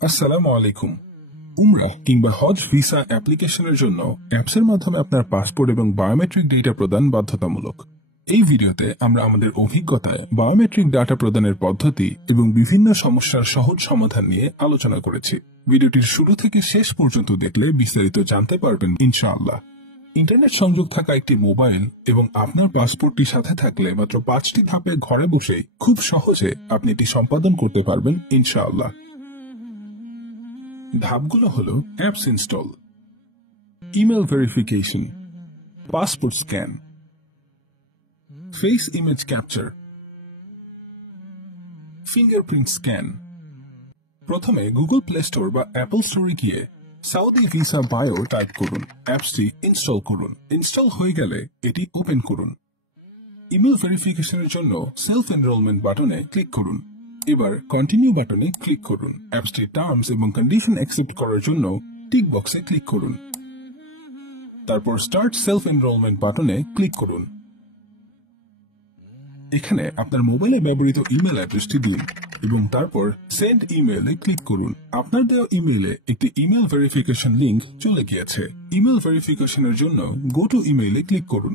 আসসালামু আলাইকুম। উমরাহ কিংবা হজ ভিসা অ্যাপ্লিকেশনের জন্য অ্যাপসের মাধ্যমে আপনার পাসপোর্ট এবং বায়োমেট্রিক ডেটা প্রদান বাধ্যতামূলক। এই ভিডিওতে আমরা আমাদের অভিজ্ঞতায় বায়োমেট্রিক ডাটা প্রদানের পদ্ধতি এবং বিভিন্ন সমস্যার সহজ সমাধান নিয়ে আলোচনা করেছি। ভিডিওটির শুরু থেকে শেষ পর্যন্ত দেখলে বিস্তারিত জানতে পারবেন ইনশাআল্লাহ। ইন্টারনেট সংযোগ থাকা একটি মোবাইল এবং আপনার পাসপোর্টটি সাথে থাকলে মাত্র 5টি ধাপে ঘরে বসেই খুব সহজে আপনি এটি সম্পাদন করতে পারবেন ইনশাআল্লাহ। ধাপগুলো হলো apps install, email verification, passport scan, face image capture, fingerprint scan. প্রথমে গুগল প্লে স্টোর বা অ্যাপল স্টোরে গিয়ে সাউদি ভিসা বায়ো টাইপ করুন, অ্যাপসটি ইনস্টল করুন। ইনস্টল হয়ে গেলে এটি ওপেন করুন। ইমেল ভেরিফিকেশনের জন্য সেলফ এনরোলমেন্ট বাটনে ক্লিক করুন। এবার কন্টিনিউ বাটনে ক্লিক করুন। অ্যাপসটির টার্মস এবং কন্ডিশন অ্যাকসেপ্ট করার জন্য টিক বক্সে ক্লিক করুন। তারপর স্টার্ট সেলফ এনরোলমেন্ট বাটনে ক্লিক করুন। এখানে আপনার মোবাইলে ব্যবহৃত ইমেল অ্যাড্রেসটি দিন এবং তারপর সেন্ড ইমেইলে ক্লিক করুন। আপনার দেওয়া ইমেইলে একটি ইমেল ভেরিফিকেশন লিংক চলে গিয়েছে। ইমেল ভেরিফিকেশনের জন্য গো টু ইমেইলে ক্লিক করুন।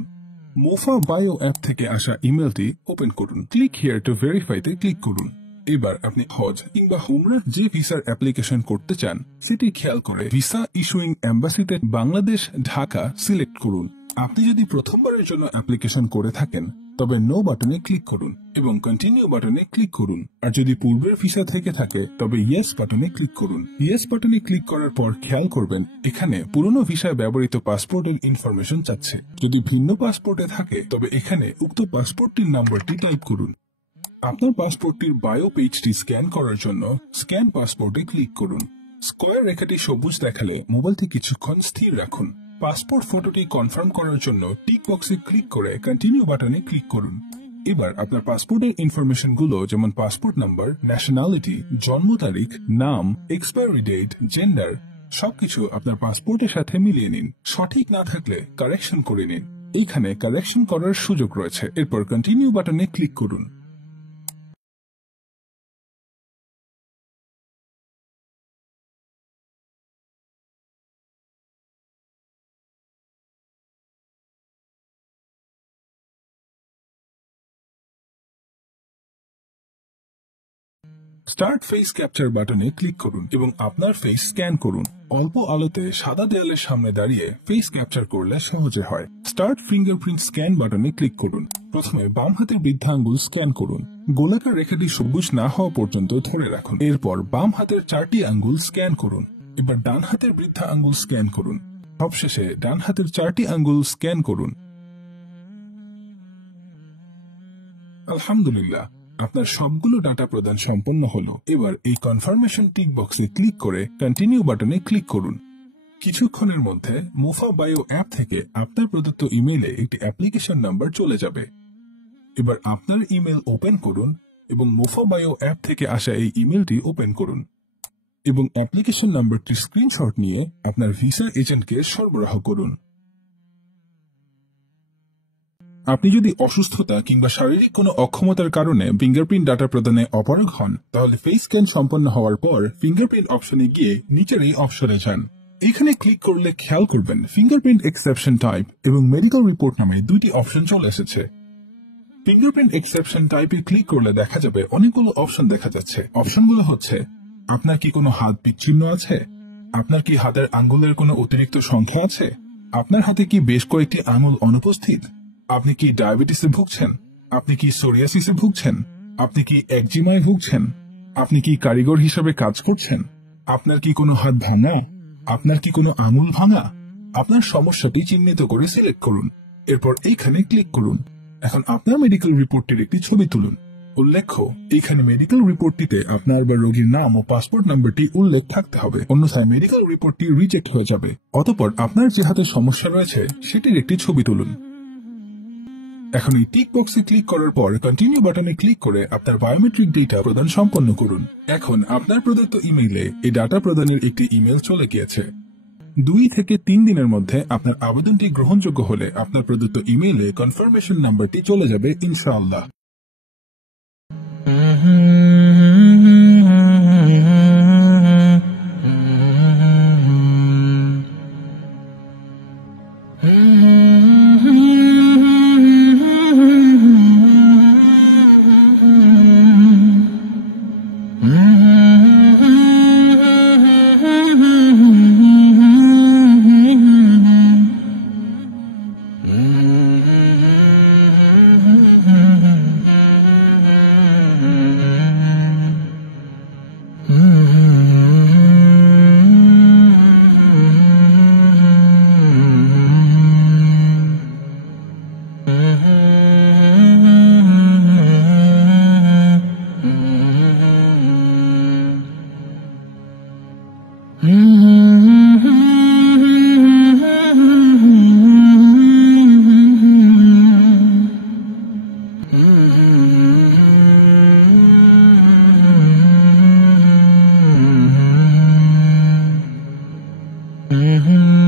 মোফা বায়ো অ্যাপ থেকে আসা ইমেলটি ওপেন করুন। ক্লিক হিয়ার টু ভেরিফাইতে ক্লিক করুন। এবার আপনি হজ কিংবা উমরাহ যে ভিসার অ্যাপ্লিকেশন করতে চান সেটি খেয়াল করে ভিসা ইস্যুইং এম্বাসিতে বাংলাদেশ ঢাকা সিলেক্ট করুন। আপনি যদি প্রথমবারের জন্য অ্যাপ্লিকেশন করে থাকেন তবে নো বাটনে ক্লিক করুন এবং কন্টিনিউ বাটনে ক্লিক করুন। আর যদি পূর্বের ভিসা থেকে থাকে তবে ইয়েস বাটনে ক্লিক করুন। ইয়েস বাটনে ক্লিক করার পর খেয়াল করবেন এখানে পুরনো ভিসায় ব্যবহৃত পাসপোর্টের ইনফরমেশন চাচ্ছে। যদি ভিন্ন পাসপোর্টে থাকে তবে এখানে উক্ত পাসপোর্টটির নাম্বারটি টাইপ করুন। আপনার পাসপোর্টটির বায়ো পেজটি স্ক্যান করার জন্য স্ক্যান পাসপোর্টে ক্লিক করুন। স্কয়ার রেখাটি সবুজ দেখালে মোবাইলটি কিছুক্ষণ স্থির রাখুন। পাসপোর্ট ফটোটি কনফার্ম করার জন্য টিক বক্সে ক্লিক করে কন্টিনিউ বাটনে ক্লিক করুন। এবার আপনার পাসপোর্টের ইনফরমেশনগুলো যেমন পাসপোর্ট নাম্বার, ন্যাশনালিটি, জন্ম তারিখ, নাম, এক্সপায়ারি ডেট, জেন্ডার সবকিছু আপনার পাসপোর্টের সাথে মিলিয়ে নিন। সঠিক না থাকলে কারেকশন করে নিন। এইখানে কারেকশন করার সুযোগ রয়েছে। এরপর কন্টিনিউ বাটনে ক্লিক করুন। স্টার্ট ফেস ক্যাপচার বাটনে ক্লিক করুন এবং আপনার ফেস স্ক্যান করুন। অল্প আলোতে সাদা দেয়ালের সামনে দাঁড়িয়ে ফেস ক্যাপচার করলে সহজে হয়। স্টার্ট ফিঙ্গারপ্রিন্ট স্ক্যান বাটনে ক্লিক করুন। প্রথমে বাম হাতের বৃদ্ধা আঙ্গুল স্ক্যান করুন। গোলাকার রেখাটি সবুজ না হওয়া পর্যন্ত ধরে রাখুন। এরপর বাম হাতের 4টি আঙ্গুল স্ক্যান করুন। এবার ডান হাতের বৃদ্ধা আঙ্গুল স্ক্যান করুন। সবশেষে ডান হাতের 4টি আঙ্গুল স্ক্যান করুন। আলহামদুলিল্লাহ, আপনার সবগুলো ডাটা প্রদান সম্পন্ন হলো। এবার এই কনফার্মেশন টিক বক্সে ক্লিক করে কন্টিনিউ বাটনে ক্লিক করুন। কিছুক্ষণের মধ্যে মোফা বায়ো অ্যাপ থেকে আপনার প্রদত্ত ইমেইলে একটি অ্যাপ্লিকেশন নাম্বার চলে যাবে। এবার আপনার ইমেল ওপেন করুন এবং মোফা বায়ো অ্যাপ থেকে আসা এই ইমেলটি ওপেন করুন এবং অ্যাপ্লিকেশন নাম্বারটির স্ক্রিনশট নিয়ে আপনার ভিসা এজেন্টকে সরবরাহ করুন। আপনি যদি অসুস্থতা কিংবা শারীরিক কোনো অক্ষমতার কারণে ফিঙ্গারপ্রিন্ট ডাটা প্রদানে অপারগ হন তাহলে ফেস স্ক্যান সম্পন্ন হওয়ার পর ফিঙ্গারপ্রিন্ট অপশনে গিয়ে নিচের এই অপশনে যান। এখানে ক্লিক করলে খেয়াল করবেন ফিঙ্গারপ্রিন্ট এক্সেপশন টাইপ এবং মেডিকেল রিপোর্ট নামে 2টি অপশন চলে এসেছে। ফিঙ্গারপ্রিন্ট এক্সেপশন টাইপে ক্লিক করলে দেখা যাবে অনেকগুলো অপশন দেখা যাচ্ছে। অপশনগুলো হচ্ছে আপনার কি কোনো হাত বিচ্ছিন্ন আছে, আপনার কি হাতের আঙ্গুলের কোনো অতিরিক্ত সংখ্যা আছে, আপনার হাতে কি বেশ কয়েকটি আঙুল অনুপস্থিত, আপনি কি ডায়াবেটিসে ভুগছেন, আপনি কি সোরিয়াসিসে ভুগছেন, আপনি কি একজিমায় ভুগছেন, আপনি কি কারিগর হিসাবে কাজ করছেন, আপনার কি কোনো হাত ভাঙা, আপনার কি কোনো আঙুল ভাঙা। আপনার সমস্যাটি চিহ্নিত করে সিলেক্ট করুন। এরপর এইখানে ক্লিক করুন। এখন আপনার মেডিকেল রিপোর্টটির একটি ছবি তুলুন। উল্লেখ্য, এইখানে মেডিকেল রিপোর্টটিতে আপনার বা রোগীর নাম ও পাসপোর্ট নাম্বারটি উল্লেখ থাকতে হবে, অন্যথায় মেডিকেল রিপোর্টটি রিজেক্ট হয়ে যাবে। অতঃপর আপনার যে হাতে সমস্যা রয়েছে সেটির একটি ছবি তুলুন। এখন এই টিক বক্সে ক্লিক করার পর কন্টিনিউ বাটনে ক্লিক করে আপনার বায়োমেট্রিক ডেটা প্রদান সম্পন্ন করুন। এখন আপনার প্রদত্ত ইমেইলে এই ডাটা প্রদানের একটি ইমেল চলে গিয়েছে। 2 থেকে 3 দিনের মধ্যে আপনার আবেদনটি গ্রহণযোগ্য হলে আপনার প্রদত্ত ইমেইলে কনফার্মেশন নাম্বারটি চলে যাবে ইনশাআল্লাহ। Mm-hmm.